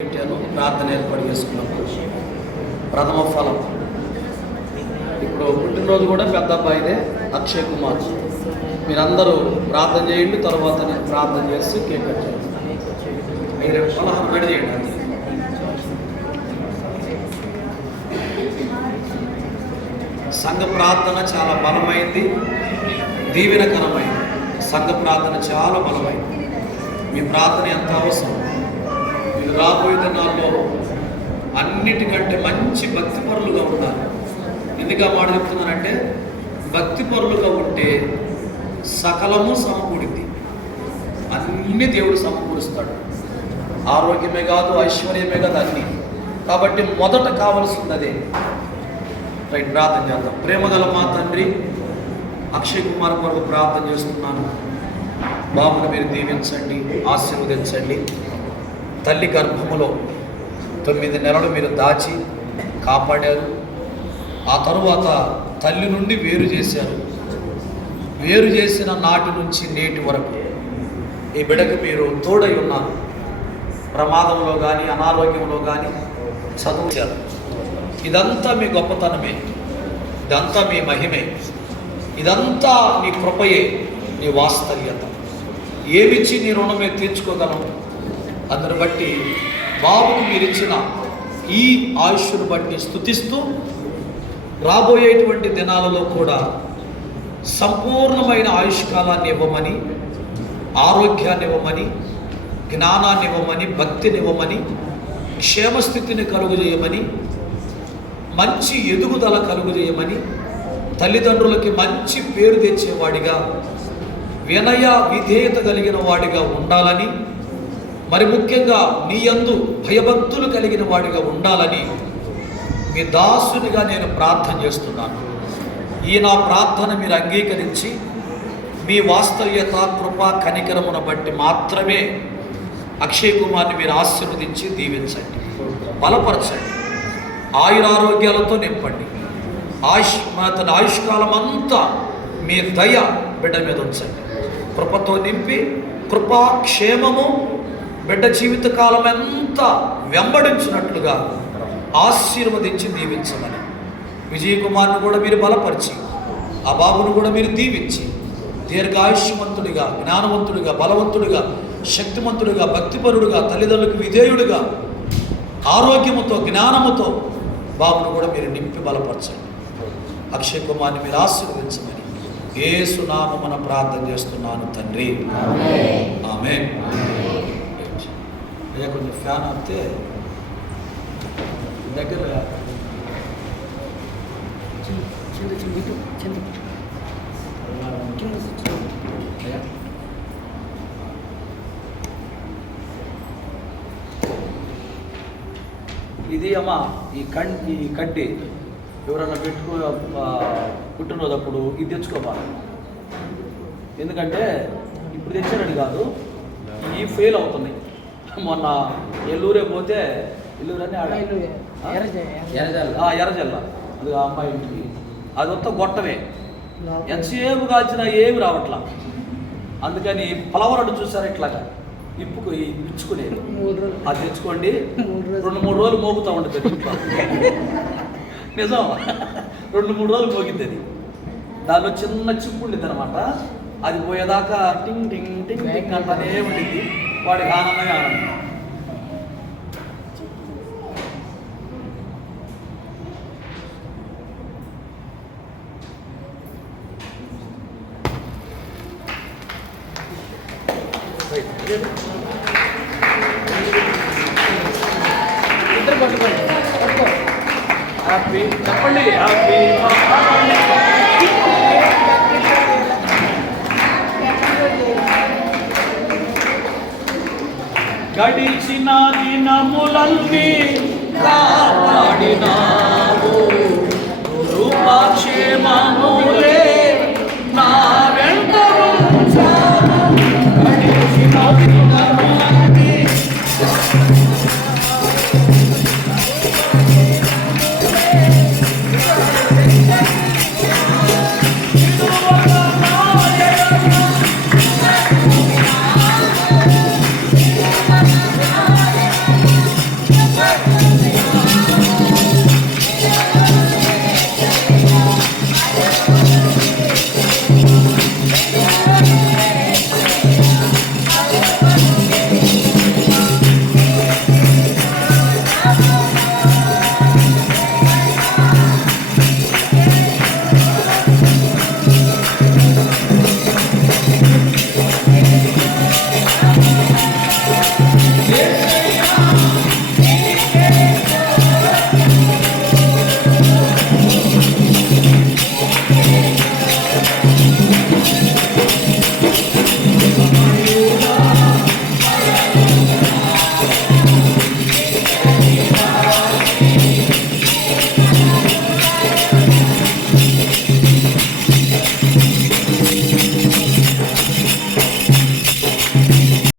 ప్రార్థన ఏర్పాటు చేసుకున్నప్పుడు ప్రథమ ఫలం ఇప్పుడు పుట్టినరోజు కూడా పెద్ద అబ్బాయిదే అక్షయ్ కుమార్. మీరందరూ ప్రార్థన చేయండి, తర్వాత నేను ప్రార్థన చేసి కేక్ కట్ చేయండి. మీరు పలహారం రెడీ చేయండి. సంఘ ప్రార్థన చాలా బలమైంది, దీవెనకరమైంది. సంఘ ప్రార్థన చాలా బలమైంది. మీ ప్రార్థన ఎంత అవసరం. మీరు రాబోయే దినాల్లో అన్నిటికంటే మంచి భక్తిపరులుగా ఉండాలి. ఎందుకు ఆ మాట చెప్తున్నానంటే, భక్తిపరులుగా ఉంటే సకలము సమకూడింది. అన్ని దేవుడు సమకూరుస్తాడు. ఆరోగ్యమే కాదు, ఐశ్వర్యమే కాదు, అన్నీ. కాబట్టి మొదట కావలసింది అదే. రైట్, ప్రార్థన చేద్దాం. ప్రేమగల మా తండ్రి, అక్షయ్ కుమార్ కొరకు ప్రార్థన చేస్తున్నాను. బాబును మీరు దీవించండి, ఆశీర్వదించండి. తల్లి గర్భములో 9 నెలలు మీరు దాచి కాపాడారు. ఆ తరువాత తల్లి నుండి వేరు చేశారు. వేరు చేసిన నాటి నుంచి నేటి వరకు ఈ బిడ్డకు మీరు తోడై ఉన్నారు. ప్రమాదంలో కానీ, అనారోగ్యంలో కానీ చదువుచారు. ఇదంతా మీ గొప్పతనమే, ఇదంతా మీ మహిమే, ఇదంతా నీ కృపయే, నీ వాస్తవ్యత. ఏమిచ్చి నీ రుణమే తీర్చుకోగలం. అందును బట్టి బాబుకు మీరు ఇచ్చిన ఈ ఆయుష్ను బట్టి స్తుతిస్తూ, రాబోయేటువంటి దినాలలో కూడా సంపూర్ణమైన ఆయుష్కాలాన్ని ఇవ్వమని, ఆరోగ్యాన్ని ఇవ్వమని, జ్ఞానాన్ని ఇవ్వమని, భక్తిని ఇవ్వమని, క్షేమస్థితిని కలుగజేయమని, మంచి ఎదుగుదల కలుగజేయమని, తల్లిదండ్రులకి మంచి పేరు తెచ్చేవాడిగా, వినయ విధేయత కలిగిన వాడిగా ఉండాలని, మరి ముఖ్యంగా నీ యందు భయభక్తులు కలిగిన వాడిగా ఉండాలని మీ దాసునిగా నేను ప్రార్థన చేస్తున్నాను. ఈ నా ప్రార్థన మీరు అంగీకరించి మీ వాస్తవ్యత, కృప, కనికరమును బట్టి మాత్రమే అక్షయ్ కుమార్ని మీరు ఆశీర్వదించి దీవించండి, బలపరచండి, ఆయురారోగ్యాలతో నింపండి. తన ఆయుష్కాలం అంతా మీ దయ బిడ్డ మీద ఉంచండి. కృపతో నింపి, కృపా క్షేమము బిడ్డ జీవితకాలం ఎంత వెంబడించినట్లుగా ఆశీర్వదించి దీవించమని, విజయ్ కుమార్ను కూడా మీరు బలపరిచి, ఆ బాబును కూడా మీరు దీవించి, దీర్ఘాయుష్యవంతుడిగా, జ్ఞానవంతుడిగా, బలవంతుడిగా, శక్తిమంతుడిగా, భక్తిపరుడుగా, తల్లిదండ్రులకు విధేయుడిగా, ఆరోగ్యముతో, జ్ఞానముతో బాబును కూడా మీరు నింపి బలపరచండి. అక్షయ్ కుమార్ని మీరు ఆశీర్వదించమని యేసు నామమున ప్రార్థన చేస్తున్నాను తండ్రి, ఆమేన్. అయ్యా కొంచెం ఫ్యాన్ ఆపితే దగ్గర ఇది అమ్మా, ఈ కడ్డీ ఎవరన్నా పుట్టినప్పుడు ఇది తెచ్చుకోవాలి. ఎందుకంటే ఇప్పుడు తెచ్చారని కాదు, ఈ ఫెయిల్ అవుతున్నాయి. మొన్న ఎల్లూరే పోతే, ఎల్లూరని ఎర్రజల్ల అది ఆ అమ్మాయి ఇంటికి, అది మొత్తం గొట్టమే, ఎంతసేపు కాల్చినా ఏమి రావట్లా. అందుకని పలవరడు చూసారా ఇట్లాగా ఇచ్చుకునేది, అది తెచ్చుకోండి. 2-3 రోజులు మోగుతూ ఉంటుంది ఇంట్లో. నిజం, 2-3 రోజులు మోగింది అది. దానిలో చిన్న చిప్పు ఉండిద్ది అనమాట. అది పోయేదాకా టింగ్ టింగ్ టింగ్ టింగ్ అంటానే ఉండింది. వాడికి ఆనందమే ఆనందం. ఇద్దరు పట్టుకోండి, హ్యాపీ చెప్పండి, హ్యాపీ. గడిచిన దినములన్నీ కాపాడినావు, కృపాక్షేమములే